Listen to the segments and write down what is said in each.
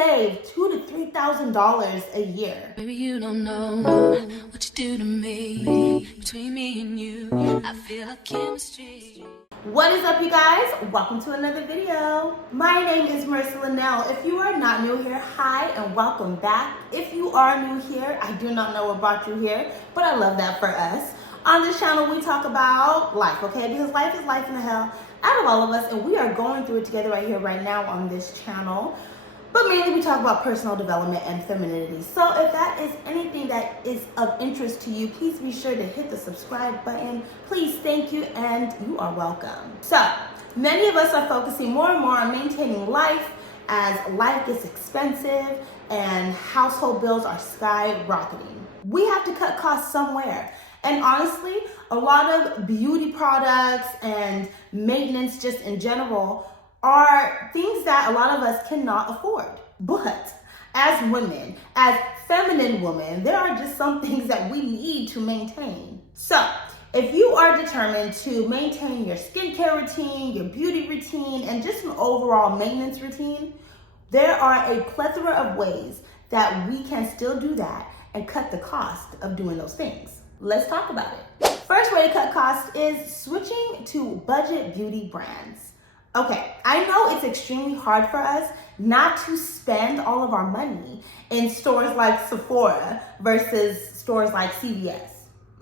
save $2,000 to $3,000 a year. Baby, you don't know what you do to me. Between me and you, I feel like chemistry. What is up, you guys? Welcome to another video. My name is Marissa Linnell. If you are not new here, hi and welcome back. If you are new here, I do not know what brought you here, but I love that for us. On this channel, we talk about life, okay? Because life is life in the hell out of all of us, and we are going through it together right here, right now on this channel. But mainly we talk about personal development and femininity. So if that is anything that is of interest to you, please be sure to hit the subscribe button. Please, thank you, and you are welcome. So many of us are focusing more and more on maintaining life as life gets expensive and household bills are skyrocketing. We have to cut costs somewhere. And honestly, a lot of beauty products and maintenance just in general are things that a lot of us cannot afford. But as women, as feminine women, there are just some things that we need to maintain. So if you are determined to maintain your skincare routine, your beauty routine, and just an overall maintenance routine, there are a plethora of ways that we can still do that and cut the cost of doing those things. Let's talk about it. First way to cut costs is switching to budget beauty brands. Okay, I know it's extremely hard for us not to spend all of our money in stores like Sephora versus stores like CVS,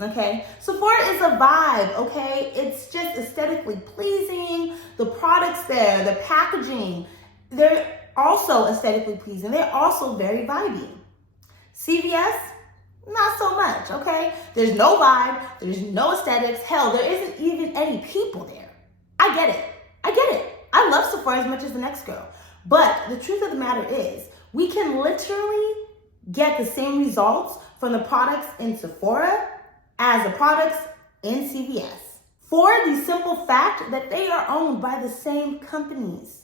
okay? Sephora is a vibe, okay? It's just aesthetically pleasing. The products there, the packaging, they're also aesthetically pleasing. They're also very vibey. CVS, not so much, okay? There's no vibe, there's no aesthetics. Hell, there isn't even any people there. I get it. I love Sephora as much as the next girl. But the truth of the matter is, we can literally get the same results from the products in Sephora as the products in CVS. For the simple fact that they are owned by the same companies.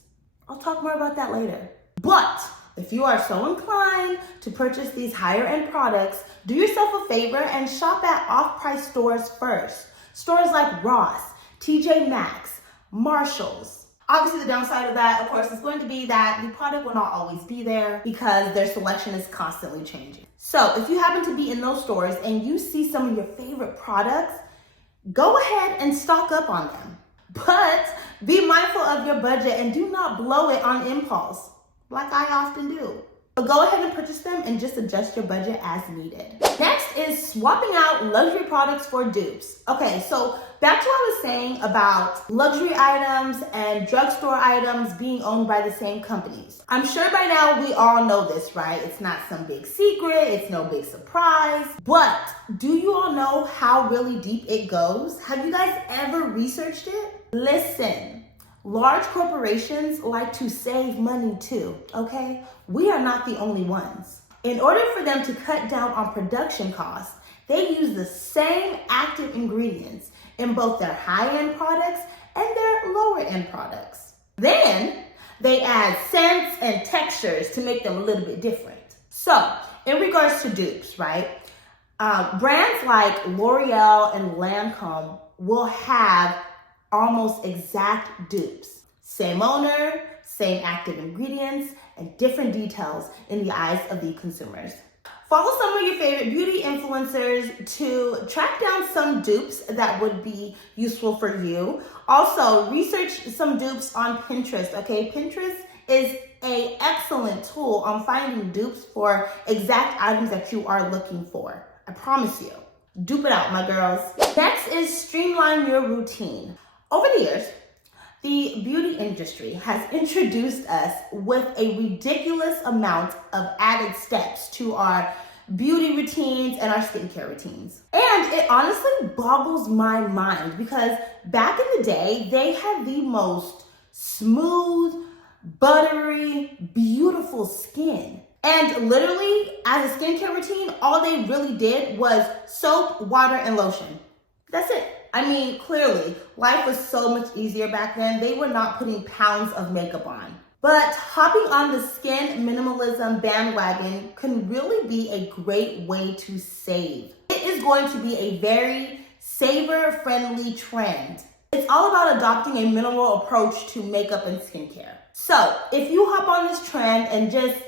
I'll talk more about that later. But if you are so inclined to purchase these higher end products, do yourself a favor and shop at off-price stores first. Stores like Ross, TJ Maxx, Marshalls. Obviously, the downside of that, of course, is going to be that the product will not always be there because their selection is constantly changing. So if you happen to be in those stores and you see some of your favorite products, go ahead and stock up on them. But be mindful of your budget and do not blow it on impulse, like I often do. But go ahead and purchase them and just adjust your budget as needed. Next is swapping out luxury products for dupes. Okay, so back to what I was saying about luxury items and drugstore items being owned by the same companies. I'm sure by now we all know this, right? It's not some big secret, it's no big surprise. But do you all know how really deep it goes? Have you guys ever researched it? Listen. Large corporations like to save money too, okay? We are not the only ones. In order for them to cut down on production costs, they use the same active ingredients in both their high-end products and their lower-end products. Then they add scents and textures to make them a little bit different. So in regards to dupes, right? Brands like L'Oreal and Lancome will have almost exact dupes. Same owner, same active ingredients, and different details in the eyes of the consumers. Follow some of your favorite beauty influencers to track down some dupes that would be useful for you. Also, research some dupes on Pinterest, okay? Pinterest is an excellent tool on finding dupes for exact items that you are looking for. I promise you. Dupe it out, my girls. Next is streamline your routine. Over the years, the beauty industry has introduced us with a ridiculous amount of added steps to our beauty routines and our skincare routines. And it honestly boggles my mind because back in the day, they had the most smooth, buttery, beautiful skin. And literally, as a skincare routine, all they really did was soap, water, and lotion. That's it. I mean, clearly, life was so much easier back then. They were not putting pounds of makeup on. But hopping on the skin minimalism bandwagon can really be a great way to save. It is going to be a very saver-friendly trend. It's all about adopting a minimal approach to makeup and skincare. So if you hop on this trend and just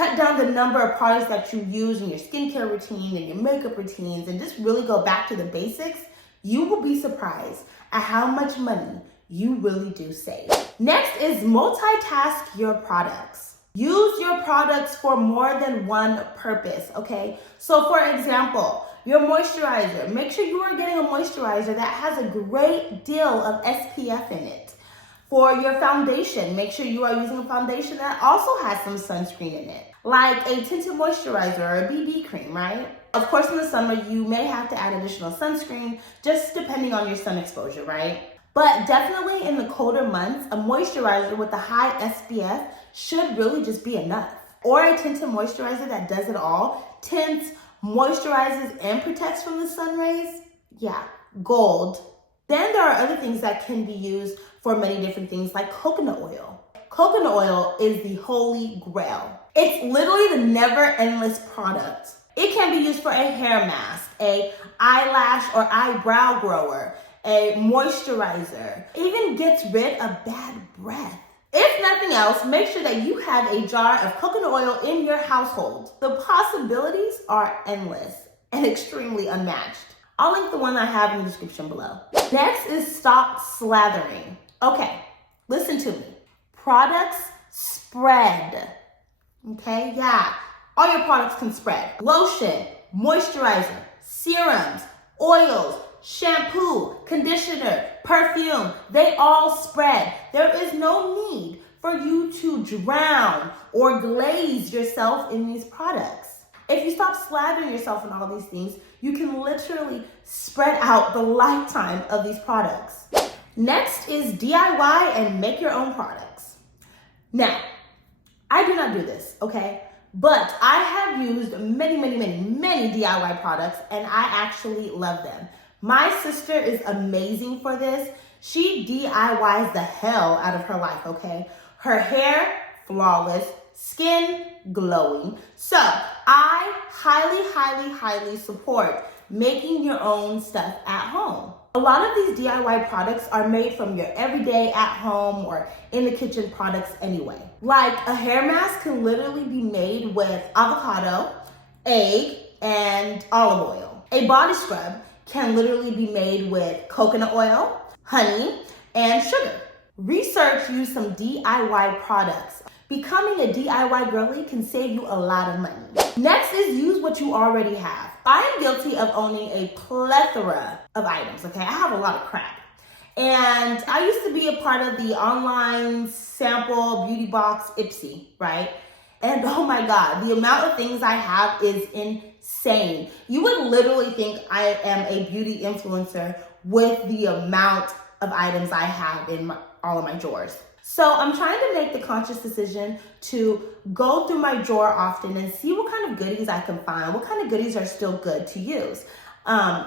cut down the number of products that you use in your skincare routine and your makeup routines and just really go back to the basics, you will be surprised at how much money you really do save. Next is multitask your products. Use your products for more than one purpose, okay? So for example, your moisturizer, make sure you are getting a moisturizer that has a great deal of SPF in it. For your foundation, make sure you are using a foundation that also has some sunscreen in it, like a tinted moisturizer or a BB cream, right? Of course, in the summer, you may have to add additional sunscreen, just depending on your sun exposure, right? But definitely in the colder months, a moisturizer with a high SPF should really just be enough. Or a tinted moisturizer that does it all, tints, moisturizes, and protects from the sun rays. Yeah, gold. Then there are other things that can be used for many different things like coconut oil. Coconut oil is the holy grail. It's literally the never-endless product. It can be used for a hair mask, a eyelash or eyebrow grower, a moisturizer, even gets rid of bad breath. If nothing else, make sure that you have a jar of coconut oil in your household. The possibilities are endless and extremely unmatched. I'll link the one I have in the description below. Next is stop slathering. Okay, listen to me. Products spread. Okay, yeah. All your products can spread. Lotion, moisturizer, serums, oils, shampoo, conditioner, perfume, they all spread. There is no need for you to drown or glaze yourself in these products. If you stop slathering yourself in all these things, you can literally spread out the lifetime of these products. Next is DIY and make your own products. Now, I do not do this, okay? But I have used many DIY products and I actually love them. My sister is amazing for this. She DIYs the hell out of her life, okay? Her hair, flawless, skin, glowing. So I highly support making your own stuff at home. A lot of these DIY products are made from your everyday at home or in the kitchen products anyway. Like a hair mask can literally be made with avocado, egg, and olive oil. A body scrub can literally be made with coconut oil, honey, and sugar. Research use some DIY products. Becoming a DIY girly can save you a lot of money. Next is use what you already have. I am guilty of owning a plethora of items, okay? I have a lot of crap. And I used to be a part of the online sample beauty box Ipsy, right? And oh my God, the amount of things I have is insane. You would literally think I am a beauty influencer with the amount of items I have in all of my drawers. So I'm trying to make the conscious decision to go through my drawer often and see what kind of goodies I can find, what kind of goodies are still good to use.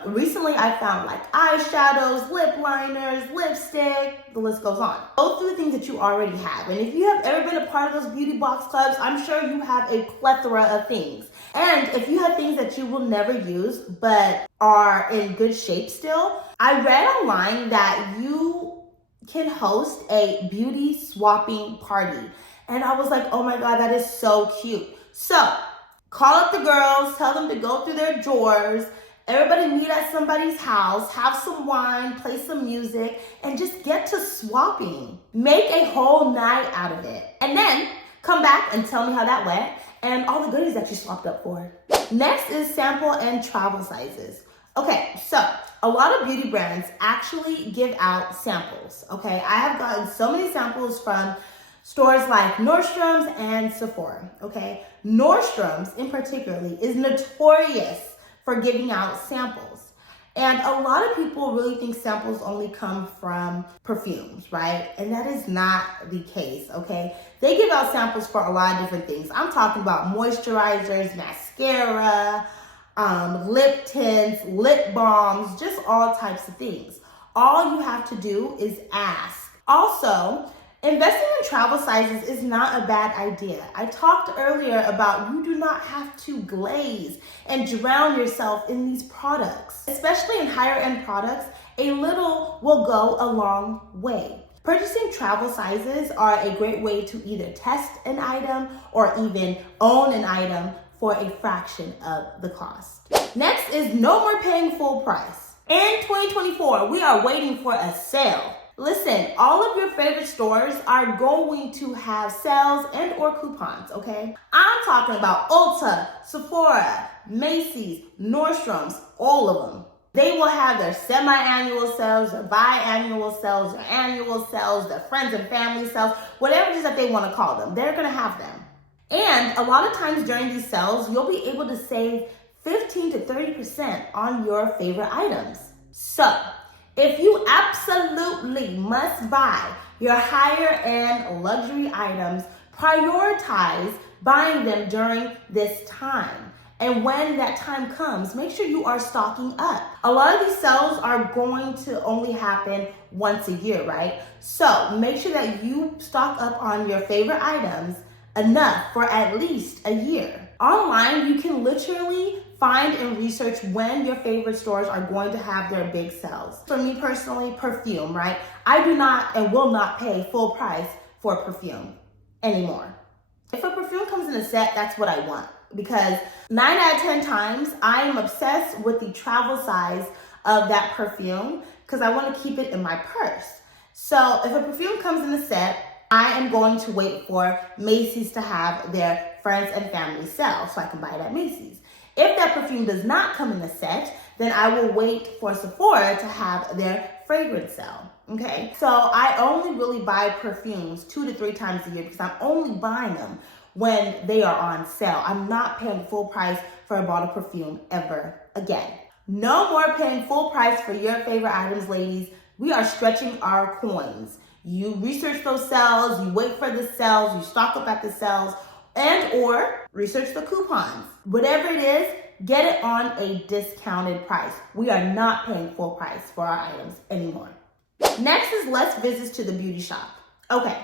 Recently I found like eyeshadows, lip liners, lipstick, the list goes on. Go through the things that you already have. And if you have ever been a part of those beauty box clubs, I'm sure you have a plethora of things. And if you have things that you will never use but are in good shape still, I read online that you can host a beauty swapping party. And I was like, oh my God, that is so cute. So call up the girls, tell them to go through their drawers, everybody meet at somebody's house, have some wine, play some music, and just get to swapping. Make a whole night out of it. And then come back and tell me how that went and all the goodies that you swapped up for. Next is sample and travel sizes. Okay, so a lot of beauty brands actually give out samples, okay? I have gotten so many samples from stores like Nordstrom's and Sephora, okay? Nordstrom's in particularly is notorious for giving out samples. And a lot of people really think samples only come from perfumes, right? And that is not the case, okay? They give out samples for a lot of different things. I'm talking about moisturizers, mascara, lip tints, lip balms, just all types of things. All you have to do is ask. Also, investing in travel sizes is not a bad idea. I talked earlier about you do not have to glaze and drown yourself in these products. Especially in higher end products, a little will go a long way. Purchasing travel sizes are a great way to either test an item or even own an item for a fraction of the cost. Next is no more paying full price. In 2024, we are waiting for a sale. Listen, all of your favorite stores are going to have sales and or coupons, okay? I'm talking about Ulta, Sephora, Macy's, Nordstrom's, all of them. They will have their semi-annual sales, their biannual sales, their annual sales, their friends and family sales, whatever it is that they want to call them, they're going to have them. And a lot of times during these sales, you'll be able to save 15 to 30% on your favorite items. So, if you absolutely must buy your higher end luxury items, prioritize buying them during this time. And when that time comes, make sure you are stocking up. A lot of these sales are going to only happen once a year, right? So make sure that you stock up on your favorite items enough for at least a year. Online, you can literally find and research when your favorite stores are going to have their big sales. For me personally, perfume, right? I do not and will not pay full price for perfume anymore. If a perfume comes in a set, that's what I want. Because 9 out of 10 times, I am obsessed with the travel size of that perfume because I want to keep it in my purse. So if a perfume comes in a set, I am going to wait for Macy's to have their friends and family sale so I can buy it at Macy's. If that perfume does not come in a set, then I will wait for Sephora to have their fragrance sale, okay? So I only really buy perfumes 2 to 3 times a year because I'm only buying them when they are on sale. I'm not paying full price for a bottle of perfume ever again. No more paying full price for your favorite items, ladies. We are stretching our coins. You research those sales, you wait for the sales, you stock up at the sales, and or research the coupons. Whatever it is, get it on a discounted price. We are not paying full price for our items anymore. Next is less visits to the beauty shop. Okay,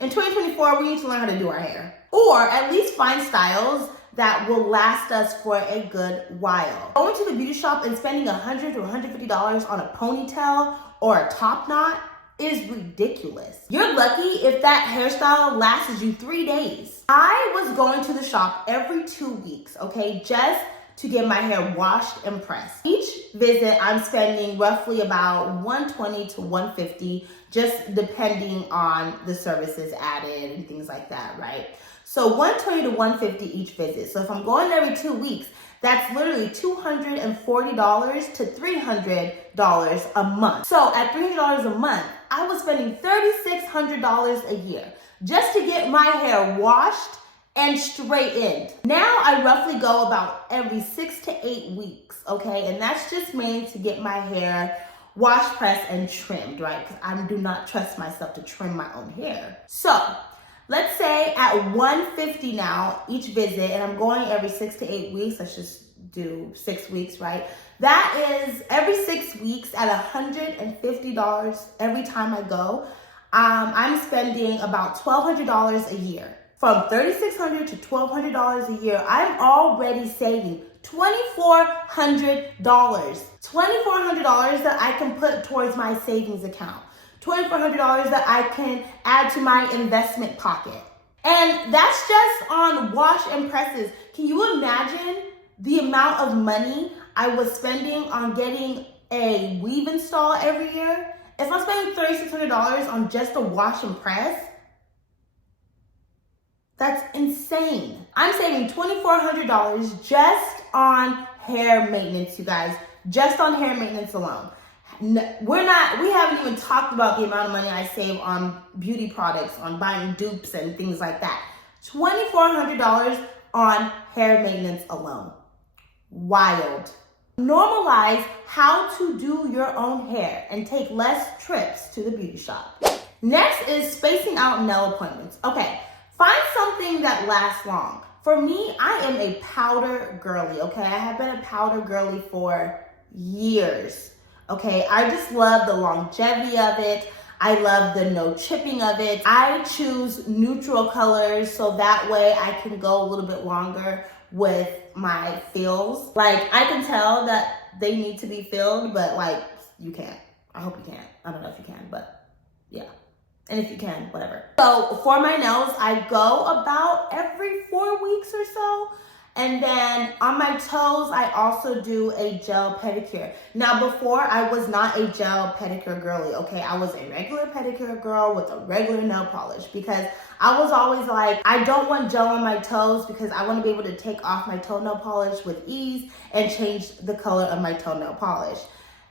in 2024, we need to learn how to do our hair. Or at least find styles that will last us for a good while. Going to the beauty shop and spending $100 to $150 on a ponytail or a top knot is ridiculous. You're lucky if that hairstyle lasts you 3 days. I was going to the shop every 2 weeks, okay, just to get my hair washed and pressed. Each visit, I'm spending roughly about $120 to $150, just depending on the services added and things like that, right? So $120 to $150 each visit. So if I'm going every 2 weeks, that's literally $240 to $300 a month. So at $300 a month, I was spending $3,600 a year just to get my hair washed and straightened. Now I roughly go about every 6 to 8 weeks, okay? And that's just made to get my hair washed, pressed, and trimmed, right? Because I do not trust myself to trim my own hair. So let's say at $150 now each visit, and I'm going every 6 to 8 weeks. Let's just do 6 weeks, right? That is every 6 weeks at $150 every time I go. I'm spending about $1,200 a year. From $3,600 to $1,200 a year, I'm already saving $2,400. $2,400 that I can put towards my savings account. $2,400 that I can add to my investment pocket. And that's just on wash and presses. Can you imagine the amount of money I was spending on getting a weave install every year? If I'm spending $3,600 on just a wash and press, that's insane. I'm saving $2,400 just on hair maintenance, you guys. Just on hair maintenance alone. We haven't even talked about the amount of money I save on beauty products, on buying dupes and things like that. $2,400 on hair maintenance alone. Wild. Normalize how to do your own hair and take less trips to the beauty shop. Next is spacing out nail appointments. Okay, find something that lasts long. For me, I am a powder girly, okay? I have been a powder girly for years. Okay, I just love the longevity of it. I love the no chipping of it. I choose neutral colors so that way I can go a little bit longer with my fills. Like, I can tell that they need to be filled, but like, you can't. I hope you can't. I don't know if you can, but Yeah. And if you can, whatever. So for my nails, I go about every 4 weeks or so. And then on my toes, I also do a gel pedicure. Now before, I was not a gel pedicure girly, okay? I was a regular pedicure girl with a regular nail polish because I was always like, I don't want gel on my toes because I want to be able to take off my toenail polish with ease and change the color of my toenail polish.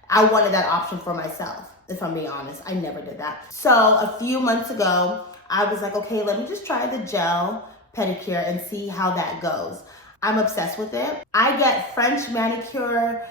I wanted that option for myself, if I'm being honest. I never did that. So a few months ago, I was like, okay, let me just try the gel pedicure and see how that goes. I'm obsessed with it. I get French manicure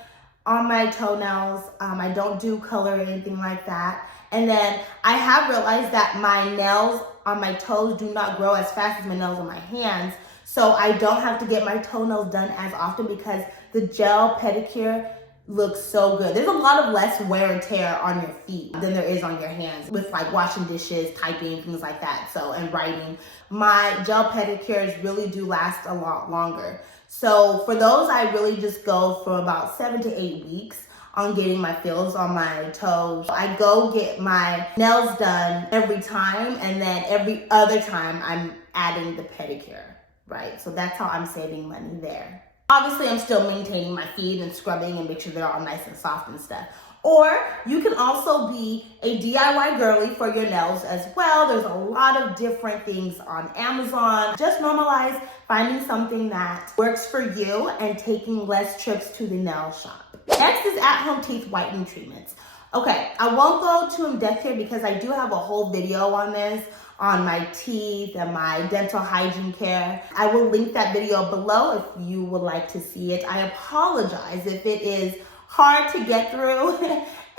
on my toenails. I don't do color or anything like that. And then I have realized that my nails on my toes do not grow as fast as my nails on my hands. So I don't have to get my toenails done as often because the gel pedicure looks so good. There's a lot of less wear and tear on your feet than there is on your hands with like washing dishes, typing, things like that. So, and writing. My gel pedicures really do last a lot longer. So for those, I really just go for about 7 to 8 weeks on getting my feels on my toes. I go get my nails done every time, and then every other time I'm adding the pedicure, right? So that's how I'm saving money there. Obviously, I'm still maintaining my feet and scrubbing and make sure they're all nice and soft and stuff. Or you can also be a DIY girly for your nails as well. There's a lot of different things on Amazon. Just normalize finding something that works for you and taking less trips to the nail shop. Next is at-home teeth whitening treatments. Okay, I won't go too in depth here because I do have a whole video on this, on my teeth and my dental hygiene care. I will link that video below if you would like to see it. I apologize if it is hard to get through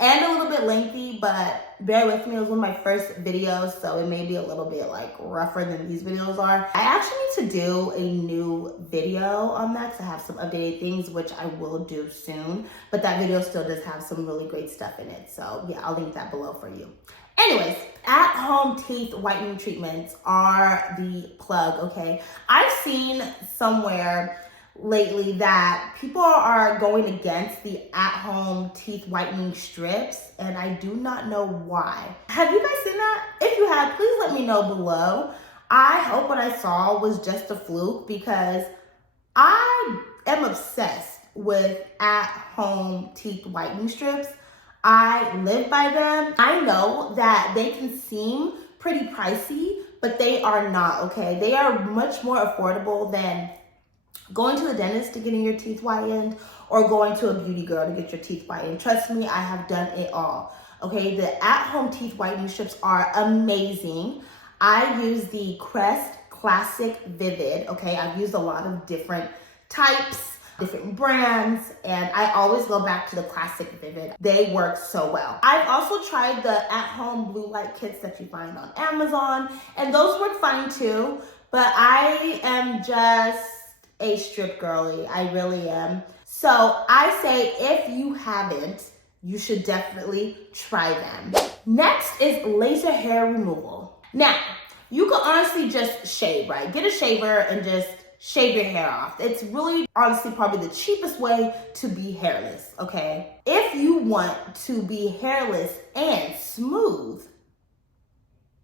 and a little bit lengthy, but bear with me. It was one of my first videos, so it may be a little bit like rougher than these videos are. I actually need to do a new video on that because I have some updated things, which I will do soon, but that video still does have some really great stuff in it. So yeah, I'll link that below for you. Anyways, at-home teeth whitening treatments are the plug, okay? I've seen somewhere lately that people are going against the at-home teeth whitening strips, and I do not know why. Have you guys seen that? If you have, please let me know below. I hope what I saw was just a fluke because I am obsessed with at-home teeth whitening strips. I live by them. I know that they can seem pretty pricey, but they are not, okay? They are much more affordable than going to the dentist to getting your teeth whitened or going to a beauty girl to get your teeth whitened. Trust me, I have done it all, okay? The at-home teeth whitening strips are amazing. I use the Crest Classic Vivid, okay? I've used a lot of different types, different brands, and I always go back to the Classic Vivid. They work so well. I've also tried the at-home blue light kits that you find on Amazon, and those work fine too, but I am just a strip girly. I really am. So I say if you haven't, you should definitely try them. Next is laser hair removal. Now, you can honestly just shave, right? Get a shaver and just shave your hair off. It's really, honestly, probably the cheapest way to be hairless, okay? If you want to be hairless and smooth,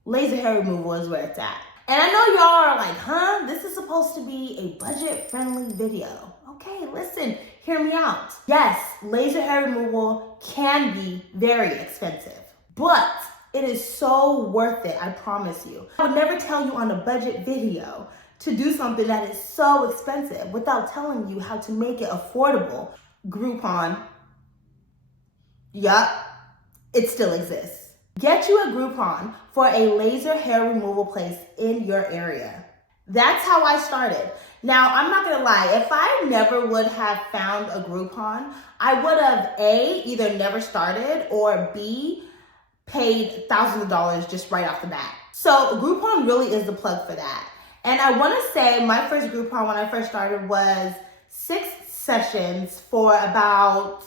laser hair removal is where it's at. And I know y'all are like, huh? This is supposed to be a budget-friendly video. Okay, listen, hear me out. Yes, laser hair removal can be very expensive, but it is so worth it, I promise you. I would never tell you on a budget video to do something that is so expensive without telling you how to make it affordable. Groupon, yup, it still exists. Get you a Groupon for a laser hair removal place in your area. That's how I started. Now, I'm not gonna lie, if I never would have found a Groupon, I would have A, either never started, or B, paid thousands of dollars just right off the bat. So Groupon really is the plug for that. And I wanna say my first Groupon when I first started was 6 sessions for about,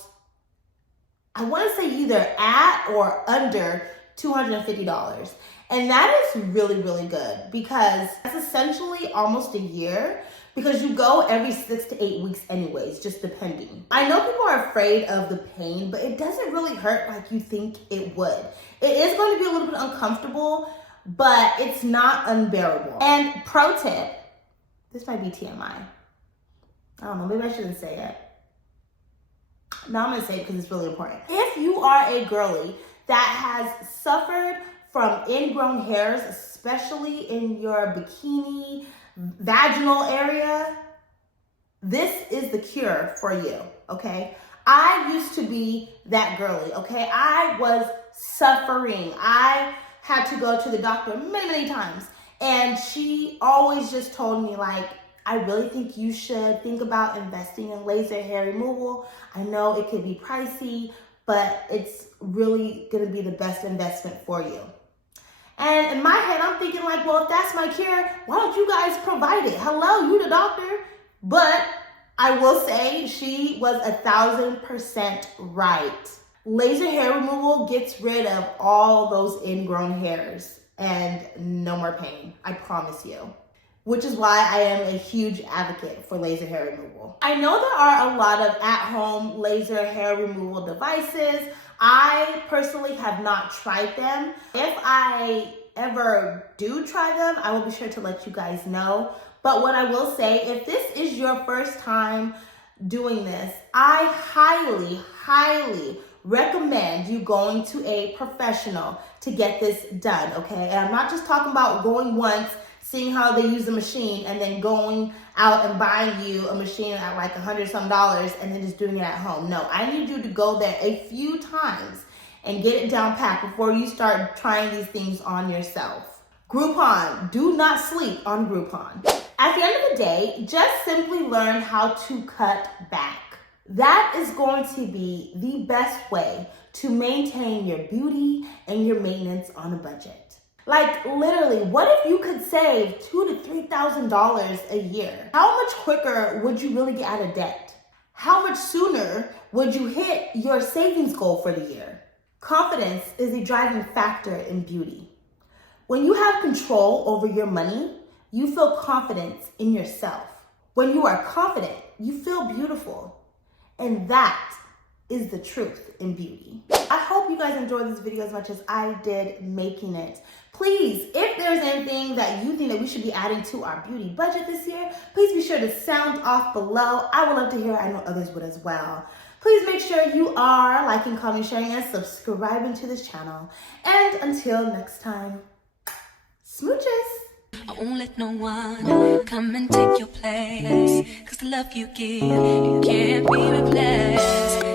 I wanna say either at or under $250. And that is really, really good because that's essentially almost a year because you go every 6 to 8 weeks anyways, just depending. I know people are afraid of the pain, but it doesn't really hurt like you think it would. It is going to be a little bit uncomfortable, but it's not unbearable. And pro tip, this might be TMI. I don't know, maybe I shouldn't say it. No, I'm gonna say it because it's really important. If you are a girly that has suffered from ingrown hairs, especially in your bikini, vaginal area, this is the cure for you, okay? I used to be that girly, okay? I was suffering. I had to go to the doctor many, many times. And she always just told me, like, I really think you should think about investing in laser hair removal. I know it could be pricey, but it's really gonna be the best investment for you. And in my head, I'm thinking like, well, if that's my cure, why don't you guys provide it? Hello, you the doctor. But I will say she was 1,000% right. Laser hair removal gets rid of all those ingrown hairs and no more pain, I promise you. Which is why I am a huge advocate for laser hair removal. I know there are a lot of at-home laser hair removal devices. I personally have not tried them. If I ever do try them, I will be sure to let you guys know. But what I will say, if this is your first time doing this, I highly, highly recommend you going to a professional to get this done, okay? And I'm not just talking about going once, seeing how they use the machine, and then going out and buying you a machine at like $100-some and then just doing it at home. No, I need you to go there a few times and get it down pat before you start trying these things on yourself. Groupon, do not sleep on Groupon. At the end of the day, just simply learn how to cut back. That is going to be the best way to maintain your beauty and your maintenance on a budget. Like literally, what if you could save $2,000 to $3,000 a year? How much quicker would you really get out of debt? How much sooner would you hit your savings goal for the year? Confidence is a driving factor in beauty. When you have control over your money, you feel confidence in yourself. When you are confident, you feel beautiful. And that is the truth in beauty. I hope you guys enjoyed this video as much as I did making it. Please, if there's anything that you think that we should be adding to our beauty budget this year, please be sure to sound off below. I would love to hear. I know others would as well. Please make sure you are liking, commenting, sharing, and subscribing to this channel. And until next time, smooches. I won't let no one come and take your place, 'cause the love you give, it can't be replaced.